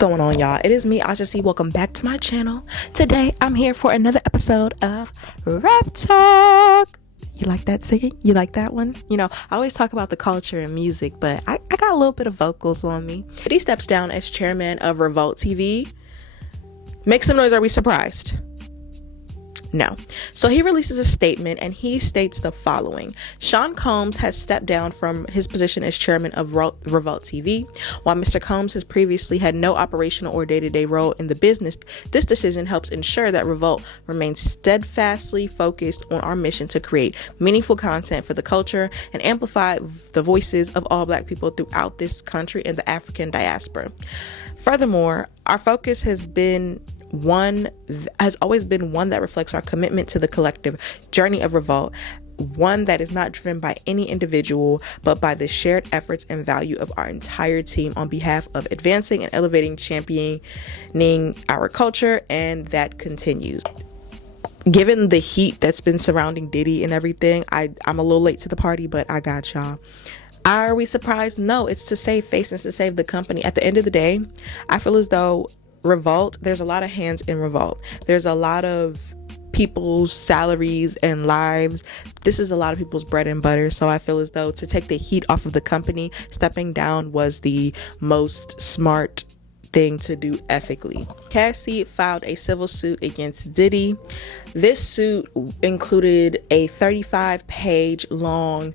Going on, y'all? It is me, Aja. Welcome back to my channel. Today I'm here for another episode of Rap Talk. You like that singing? You like that one? You know, I always talk about the culture and music, but I got a little bit of vocals on me. Diddy steps down as chairman of Revolt TV. Make some noise. Are we surprised? No. So he releases a statement and he states the following. Sean Combs has stepped down from his position as chairman of Revolt TV. While Mr. Combs has previously had no operational or day-to-day role in the business, this decision helps ensure that Revolt remains steadfastly focused on our mission to create meaningful content for the culture and amplify the voices of all Black people throughout this country and the African diaspora. Furthermore, our focus has always been one that reflects our commitment to the collective journey of Revolt, one that is not driven by any individual, but by the shared efforts and value of our entire team on behalf of advancing and elevating, championing our culture, and that continues. Given the heat that's been surrounding Diddy and everything, I'm a little late to the party, but I got y'all. Are we surprised? No, it's to save face and to save the company. At the end of the day, I feel as though Revolt, there's a lot of hands in Revolt. There's a lot of people's salaries and lives. This is a lot of people's bread and butter. So I feel as though to take the heat off of the company, stepping down was the most smart thing to do ethically. Cassie filed a civil suit against Diddy. This suit included a 35-page long,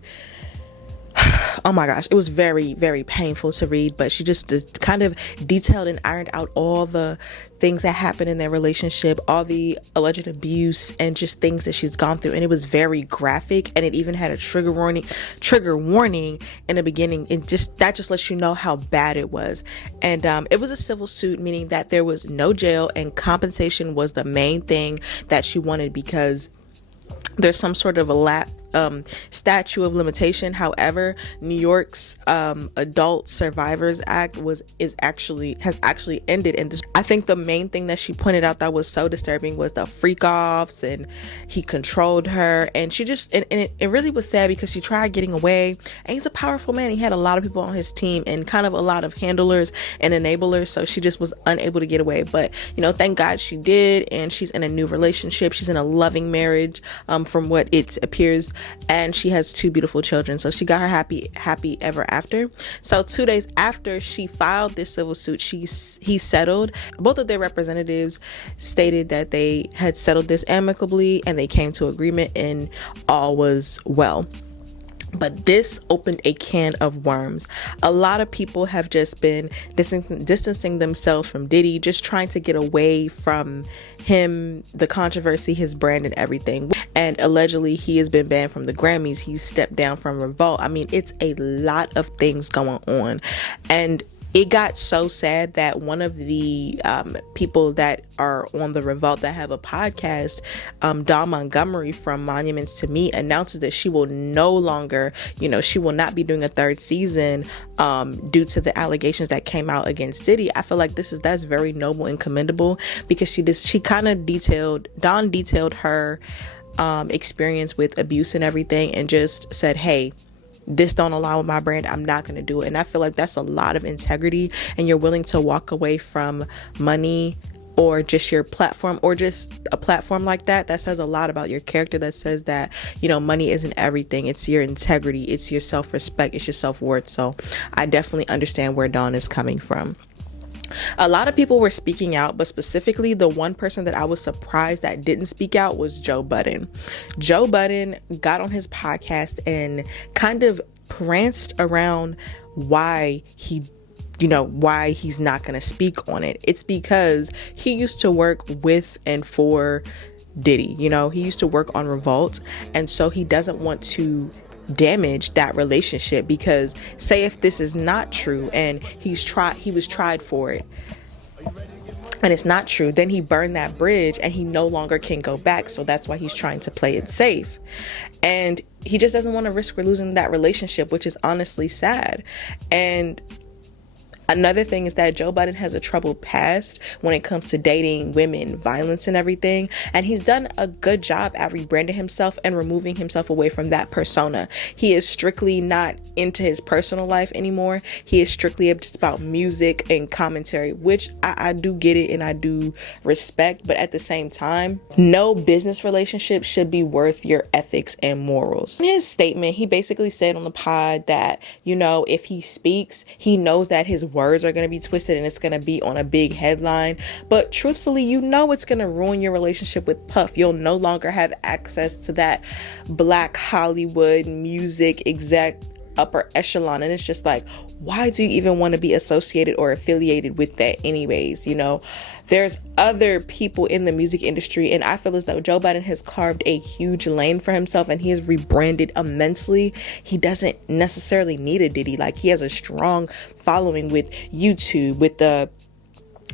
oh my gosh, it was very, very painful to read, but she just kind of detailed and ironed out all the things that happened in their relationship, all the alleged abuse and just things that she's gone through. And it was very graphic, and it even had a trigger warning in the beginning. And that just lets you know how bad it was. And it was a civil suit, meaning that there was no jail and compensation was the main thing that she wanted, because there's some sort of a statute of limitation. However, New York's Adult Survivors Act has actually ended. And I think the main thing that she pointed out that was so disturbing was the freak offs, and he controlled her, and she just and it really was sad because she tried getting away. And he's a powerful man. He had a lot of people on his team and kind of a lot of handlers and enablers, so she just was unable to get away. But you know, thank God she did, and she's in a new relationship. She's in a loving marriage, from what it appears. And she has 2 beautiful children. So she got her happy ever after. So 2 days after she filed this civil suit, he settled. Both of their representatives stated that they had settled this amicably and they came to agreement and all was well. But this opened a can of worms. A lot of people have just been distancing themselves from Diddy, just trying to get away from him, the controversy, his brand, and everything. And allegedly, he has been banned from the Grammys. He's stepped down from Revolt. I mean, it's a lot of things going on. And it got so sad that one of the people that are on the Revolt that have a podcast, Dawn Montgomery from Monuments to Me, announces that she will no longer, she will not be doing a 3rd season due to the allegations that came out against Diddy. I feel like that's very noble and commendable, because she kind of Dawn detailed her experience with abuse and everything, and just said, hey, this don't align with my brand, I'm not going to do it. And I feel like that's a lot of integrity, and you're willing to walk away from money or just your platform, or just a platform like that says a lot about your character. That says that, money isn't everything. It's your integrity, it's your self-respect, it's your self-worth. So I definitely understand where Dawn is coming from. A lot of people were speaking out, but specifically the one person that I was surprised that didn't speak out was Joe Budden. Joe Budden got on his podcast and kind of pranced around why he's not going to speak on it. It's because he used to work with and for Diddy. He used to work on Revolt, and so he doesn't want to damage that relationship, because say if this is not true and he was tried for it and it's not true, then he burned that bridge and he no longer can go back. So that's why he's trying to play it safe, and he just doesn't want to risk losing that relationship, which is honestly sad. And Another thing is that Joe Budden has a troubled past when it comes to dating women, violence and everything. And he's done a good job at rebranding himself and removing himself away from that persona. He is strictly not into his personal life anymore. He is strictly just about music and commentary, which I do get it and I do respect. But at the same time, no business relationship should be worth your ethics and morals. In his statement, he basically said on the pod that, you know, if he speaks, he knows that his words are going to be twisted and it's going to be on a big headline, but truthfully, you know, it's going to ruin your relationship with Puff. You'll no longer have access to that black Hollywood music exec upper echelon, and it's just like, why do you even want to be associated or affiliated with that anyways? You know, there's other people in the music industry, and I feel as though Joe Budden has carved a huge lane for himself and he has rebranded immensely. He doesn't necessarily need a Diddy. Like, he has a strong following with YouTube, with the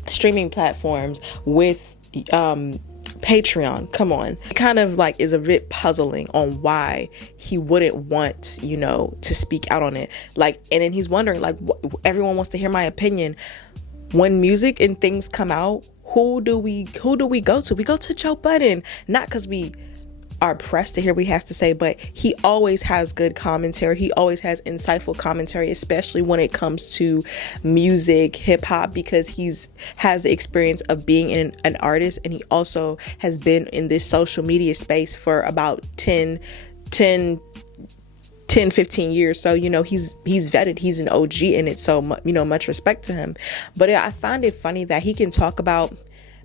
streaming platforms, with Patreon. Come on. It kind of like is a bit puzzling on why he wouldn't want, you know, to speak out on it. Like, and then he's wondering, like, everyone wants to hear my opinion. When music and things come out, who do we go to? We go to Joe Budden, not because we are pressed to hear what he has to say, but he always has good commentary. He always has insightful commentary, especially when it comes to music, hip hop, because has the experience of being an artist, and he also has been in this social media space for about 10, 15 years. So, you know, he's vetted, he's an OG in it. So, you know, much respect to him. But I find it funny that he can talk about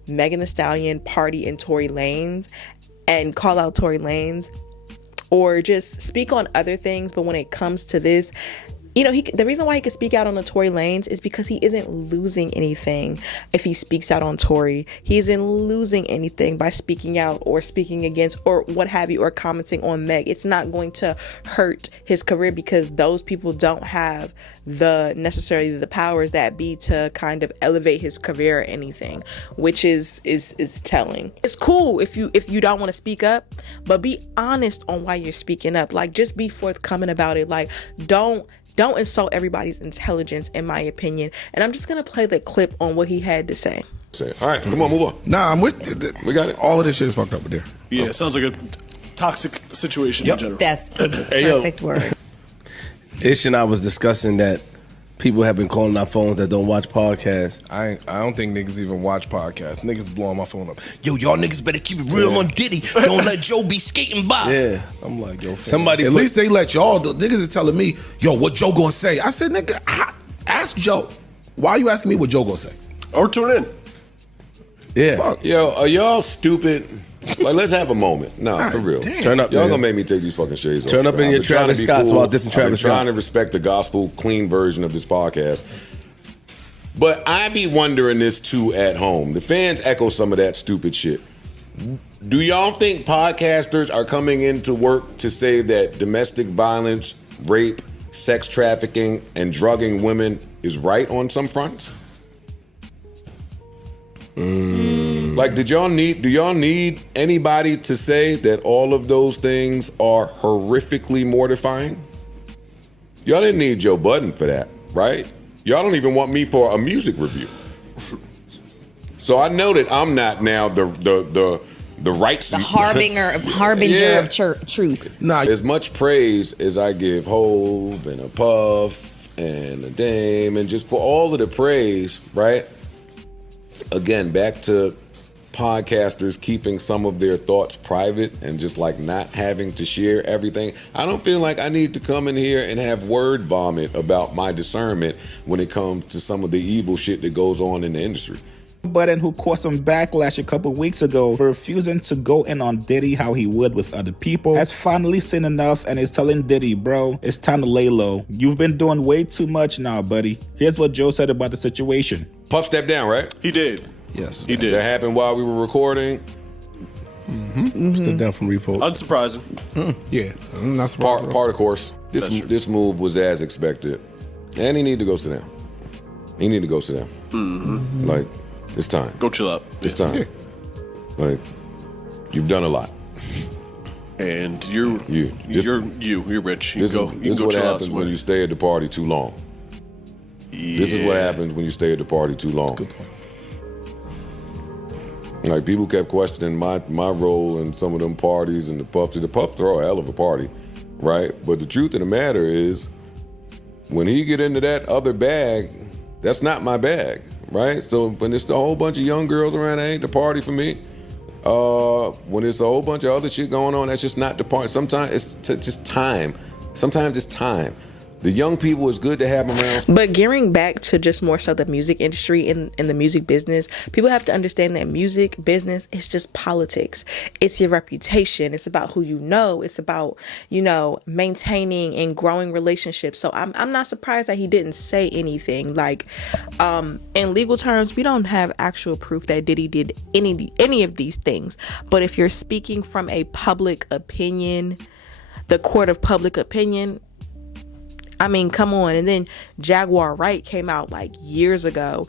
Megan Thee Stallion, Party, and Tory Lanez and call out Tory Lanez, or just speak on other things. But when it comes to this, you know, the reason why he could speak out on the Tory Lanez is because he isn't losing anything. If he speaks out on Tory, he isn't losing anything by speaking out or speaking against or what have you, or commenting on Meg. It's not going to hurt his career because those people don't have necessarily the powers that be to kind of elevate his career or anything, which is telling. It's cool if you don't want to speak up, but be honest on why you're speaking up. Like, just be forthcoming about it. Like, don't insult everybody's intelligence, in my opinion. And I'm just going to play the clip on what he had to say. All right, come on, move on. Nah, I'm with you. We got it. All of this shit is fucked up with there. Yeah, Sounds like a toxic situation in general. That's the perfect word. Ish and I was discussing that people have been calling our phones that don't watch podcasts. I don't think niggas even watch podcasts. Niggas blowing my phone up. Yo, y'all niggas better keep it real on Diddy. Don't let Joe be skating by. Yeah. I'm like, yo, somebody at least they let y'all do. Niggas are telling me, yo, what Joe gonna say? I said, nigga, ask Joe. Why are you asking me what Joe gonna say? Or tune in. Yeah. Fuck. Yo, are y'all stupid? Like, let's have a moment. No, for real. Damn. Turn up, Y'all man. gonna make me take these fucking shades off. Turn up in your Travis Scott's while dissing Travis Scott. I'm trying to respect the gospel clean version of this podcast. But I be wondering this too at home. The fans echo some of that stupid shit. Do y'all think podcasters are coming into work to say that domestic violence, rape, sex trafficking, and drugging women is right on some fronts? Like, do y'all need anybody to say that all of those things are horrifically mortifying? Y'all didn't need Joe Budden for that, right? Y'all don't even want me for a music review. So I know that I'm not now the right The harbinger of truth. Nah, as much praise as I give Hove and a Puff and a Dame and just for all of the praise, right? Again, back to podcasters keeping some of their thoughts private and just like not having to share everything. I don't feel like I need to come in here and have word vomit about my discernment when it comes to some of the evil shit that goes on in the industry. Budden, who caused some backlash a couple weeks ago for refusing to go in on Diddy how he would with other people, has finally seen enough and is telling Diddy, bro, it's time to lay low. You've been doing way too much now, buddy. Here's what Joe said about the situation. Puff stepped down, right? He did. Yes. He did. That happened while we were recording. Step down from Refold. Unsurprising. yeah, I'm not surprised. Part of course. This move was as expected. And he need to go sit down. He need to go sit down. Mm-hmm. Like, it's time. Go chill out. It's time. Like, you've done a lot. And you're rich. You This go is what chill out happens when you stay at the party too long. This is what happens when you stay at the party too long. Good point. Like, people kept questioning my role in some of them parties and the Puff. The Puff throw a hell of a party, right? But the truth of the matter is, when he get into that other bag, that's not my bag, right? So when it's a whole bunch of young girls around, that ain't the party for me. When there's a whole bunch of other shit going on, that's just not the party. Sometimes it's just time. Sometimes it's time. The young people, is good to have them around. But gearing back to just more so the music industry in the music business, people have to understand that music business is just politics. It's your reputation. It's about who you know. It's about, maintaining and growing relationships. So I'm not surprised that he didn't say anything. Like, in legal terms, we don't have actual proof that Diddy did any of these things. But if you're speaking from a public opinion, the court of public opinion, I mean, come on. And then Jaguar Wright came out like years ago.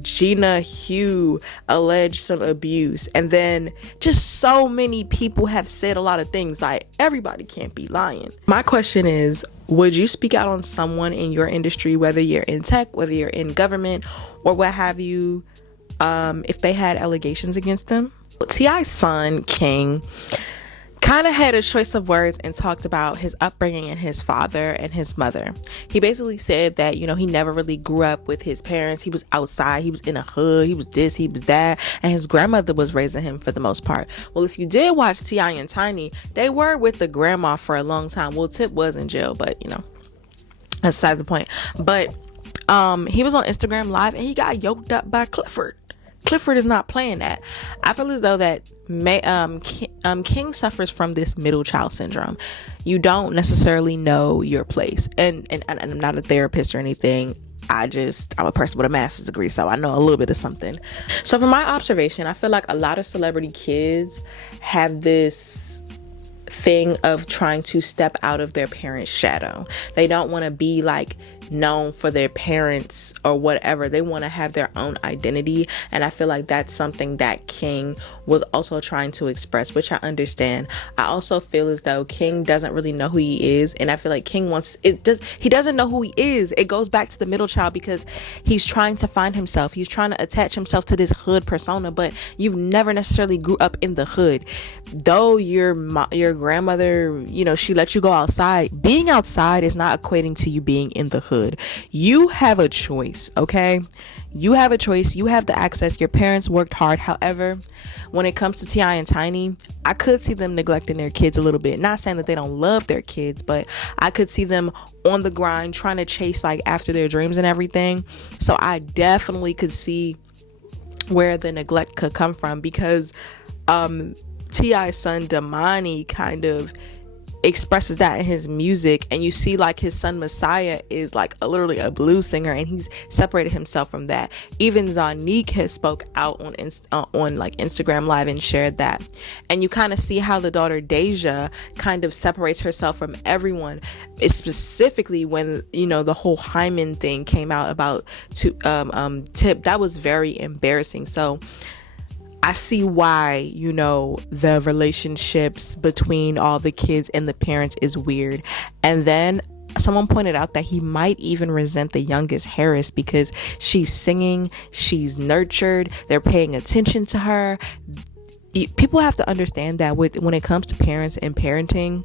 Gina Hugh alleged some abuse. And then just so many people have said a lot of things. Like, everybody can't be lying. My question is, would you speak out on someone in your industry, whether you're in tech, whether you're in government, or what have you, if they had allegations against them? T.I.'s son, King, kind of had a choice of words and talked about his upbringing and his father and his mother. He basically said that, he never really grew up with his parents. He was outside. He was in a hood. He was this, he was that. And his grandmother was raising him for the most part. Well, if you did watch T.I. and Tiny, they were with the grandma for a long time. Well, Tip was in jail, but, that's besides the point. But he was on Instagram Live and he got yoked up by Clifford. Clifford is not playing that. I feel as though that King suffers from this middle child syndrome. You don't necessarily know your place. And I'm not a therapist or anything. I'm a person with a master's degree, so I know a little bit of something. So from my observation, I feel like a lot of celebrity kids have this thing of trying to step out of their parents' shadow. They don't want to be like known for their parents or whatever. They want to have their own identity, and I feel like that's something that King was also trying to express, which I understand. I also feel as though King doesn't really know who he is, and I feel like King he doesn't know who he is. It goes back to the middle child because he's trying to find himself. He's trying to attach himself to this hood persona, but you've never necessarily grew up in the hood. Though your grandmother, she let you go outside, being outside is not equating to you being in the hood. You have a choice, okay? You have a choice. You have the access. Your parents worked hard. However, when it comes to T.I. and Tiny, I could see them neglecting their kids a little bit. Not saying that they don't love their kids, but I could see them on the grind trying to chase after their dreams and everything. So I definitely could see where the neglect could come from, because T.I.'s son Damani kind of expresses that in his music, and you see his son Messiah is literally a blues singer, and he's separated himself from that. Even Zanique has spoke out on Instagram Live and shared that, and you kind of see how the daughter Deja kind of separates herself from everyone. It's specifically when the whole Hyman thing came out about Tip. That was very embarrassing. So I see why, the relationships between all the kids and the parents is weird. And then someone pointed out that he might even resent the youngest, Harris, because she's singing, she's nurtured, they're paying attention to her. People have to understand that when it comes to parents and parenting,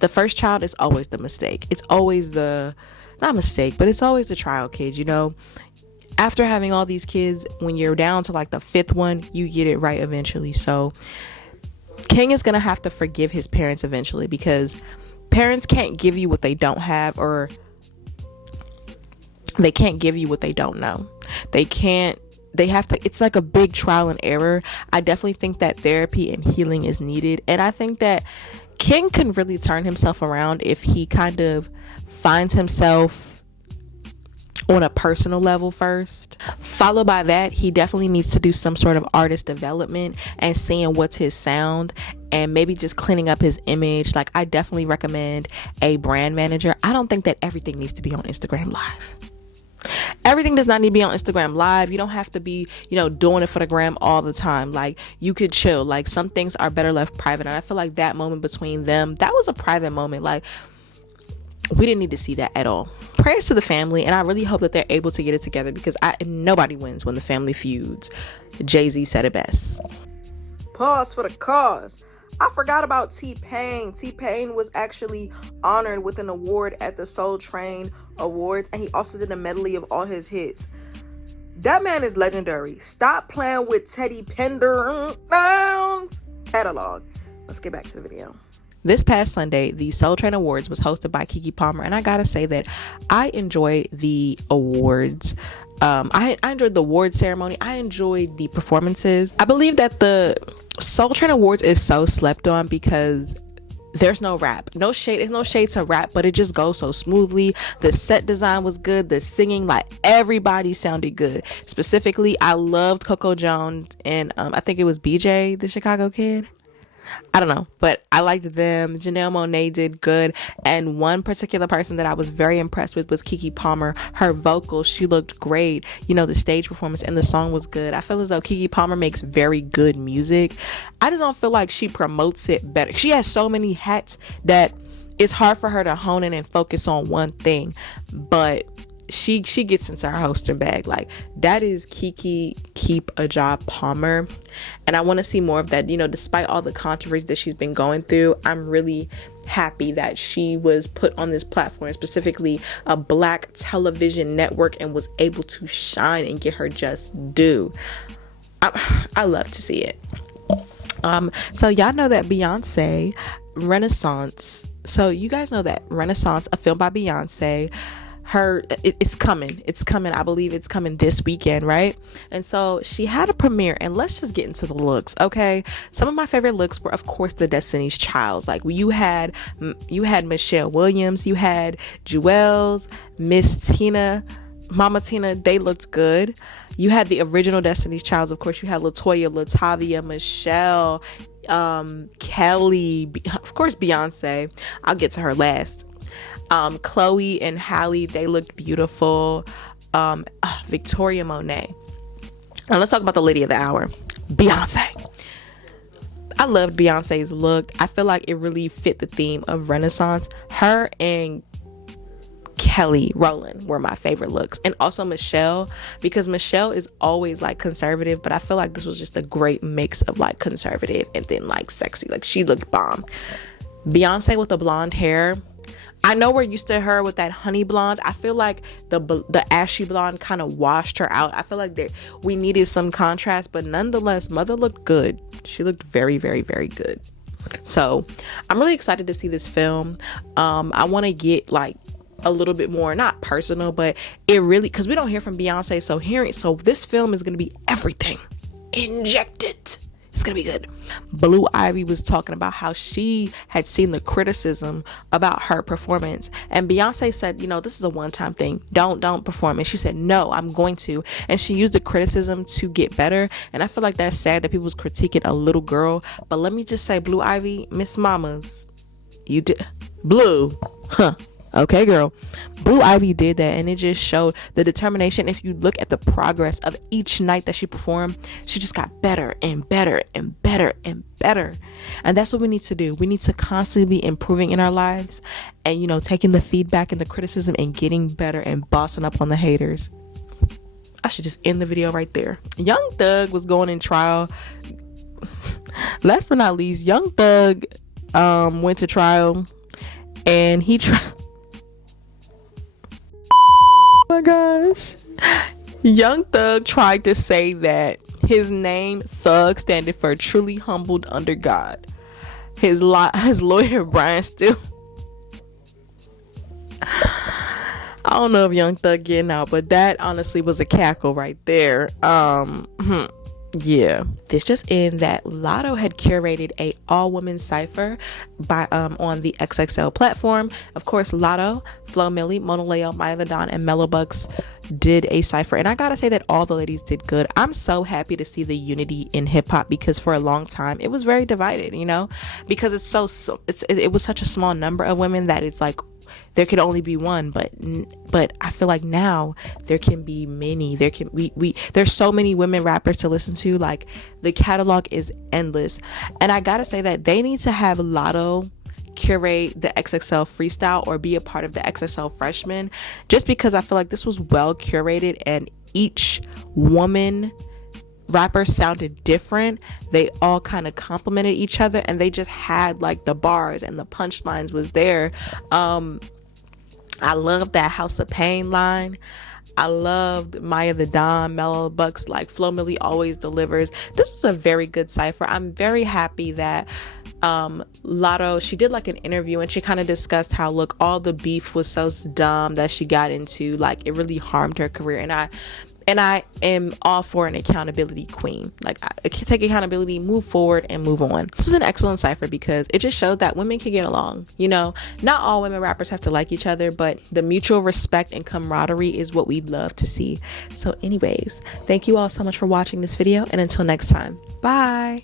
the first child is always the mistake. It's always not mistake, but it's always the trial kid, After having all these kids, when you're down to the fifth one, you get it right eventually. So King is going to have to forgive his parents eventually, because parents can't give you what they don't have, or they can't give you what they don't know. They have to, it's like a big trial and error. I definitely think that therapy and healing is needed. And I think that King can really turn himself around if he kind of finds himself on a personal level first. Followed by that, he definitely needs to do some sort of artist development and seeing what's his sound, and maybe just cleaning up his image. I definitely recommend a brand manager. I don't think that everything needs to be on Instagram Live. Everything does not need to be on Instagram Live. You don't have to be, doing it for the gram all the time. You could chill. Some things are better left private. And I feel like that moment between them, that was a private moment. we didn't need to see that at all. Prayers to the family, and I really hope that they're able to get it together, because nobody wins when the family feuds. Jay-Z said it best. Pause for the cause. I forgot about T-Pain. T-Pain was actually honored with an award at the Soul Train Awards, and he also did a medley of all his hits. That man is legendary. Stop playing with Teddy Pendergrass catalog. Let's get back to the video. This past Sunday, the Soul Train Awards was hosted by Keke Palmer, and I gotta say that I enjoyed the awards. I enjoyed the award ceremony. I enjoyed the performances. I believe that the Soul Train Awards is so slept on because there's no rap. No shade. There's no shade to rap, but it just goes so smoothly. The set design was good. The singing, like, everybody sounded good. Specifically, I loved Coco Jones and I think it was BJ, the Chicago kid. I don't know, but I liked them. Janelle Monáe did good. And one particular person that I was very impressed with was Keke Palmer. Her vocals, she looked great. You know, the stage performance and the song was good. I feel as though Keke Palmer makes very good music. I just don't feel like she promotes it better. She has so many hats that it's hard for her to hone in and focus on one thing. But she gets into her hosting bag. Like, that is Keke Keep a Job Palmer, and I want to see more of that. You know, despite all the controversy that she's been going through, I'm really happy that she was put on this platform, specifically a black television network, and was able to shine and get her just due. I love to see it. So y'all know that Beyonce Renaissance, so you guys know that Renaissance, a film by Beyonce, it's coming. I believe it's coming this weekend, right? And so she had a premiere, and let's just get into the looks, okay? Some of my favorite looks were, of course, the Destiny's Childs. Like, you had Michelle Williams, you had Jewels, Miss Tina, Mama Tina. They looked good. You had the original Destiny's Childs, of course. You had LaToya, Latavia, Michelle, Kelly, of course, Beyonce. I'll get to her last. Chloe and Halle, they looked beautiful. Victoria Monet. Now let's talk about the lady of the hour, Beyonce. I loved Beyonce's look. I feel like it really fit the theme of Renaissance. Her and Kelly Rowland were my favorite looks, and also Michelle, because Michelle is always like conservative, but I feel like this was just a great mix of like conservative and then like sexy. Like, she looked bomb. Beyonce with the blonde hair. I know we're used to her with that honey blonde. I feel like the ashy blonde kind of washed her out. I feel like we needed some contrast, but nonetheless, Mother looked good. She looked very, very, very good. So I'm really excited to see this film. I want to get like a little bit more, not personal, but it really, because we don't hear from Beyonce. So this film is going to be everything injected. It's gonna be good. Blue Ivy was talking about how she had seen the criticism about her performance, and Beyonce said, you know, this is a one-time thing. Don't perform. And she said, no, I'm going to. And she used the criticism to get better. And I feel like that's sad that people was critiquing a little girl. But let me just say, Blue Ivy, Miss Mamas, you did. Blue, huh? Okay, girl. Blue Ivy did that, and it just showed the determination. If you look at the progress of each night that she performed, she just got better and better and better and better. And that's what we need to do. We need to constantly be improving in our lives and, you know, taking the feedback and the criticism and getting better and bossing up on the haters. I should just end the video right there. Young Thug was going in trial. Last but not least, Young Thug went to trial, and he tried. Oh my gosh. Young Thug tried to say that his name Thug standing for truly humbled under God. His lawyer Brian Still. I don't know if Young Thug getting out, but that honestly was a cackle right there. Yeah, this just in that Lotto had curated a all-women cipher by on the XXL platform. Of course, Lotto, Flo Milli, Mona Leo, Maya the Don, and Mellow Bucks did a cipher, and I gotta say that all the ladies did good. I'm so happy to see the unity in hip-hop, because for a long time it was very divided, you know, because it was such a small number of women that it's like there could only be one, but I feel like now there can be many. There's so many women rappers to listen to. Like, the catalog is endless, and I gotta say that they need to have Lotto curate the XXL freestyle or be a part of the XXL freshmen, just because I feel like this was well curated and each woman rapper sounded different. They all kind of complimented each other, and they just had like the bars and the punchlines was there. I love that House of Pain line. I loved Maya the Don, Mellow Bucks, like Flo Milli always delivers. This was a very good cypher. I'm very happy that Lotto, she did like an interview and she kind of discussed how, look, all the beef was so dumb that she got into, like it really harmed her career. And I am all for an accountability queen. Like, I take accountability, move forward, and move on. This was an excellent cypher because it just showed that women can get along. You know, not all women rappers have to like each other, but the mutual respect and camaraderie is what we'd love to see. So anyways, thank you all so much for watching this video, and until next time, bye.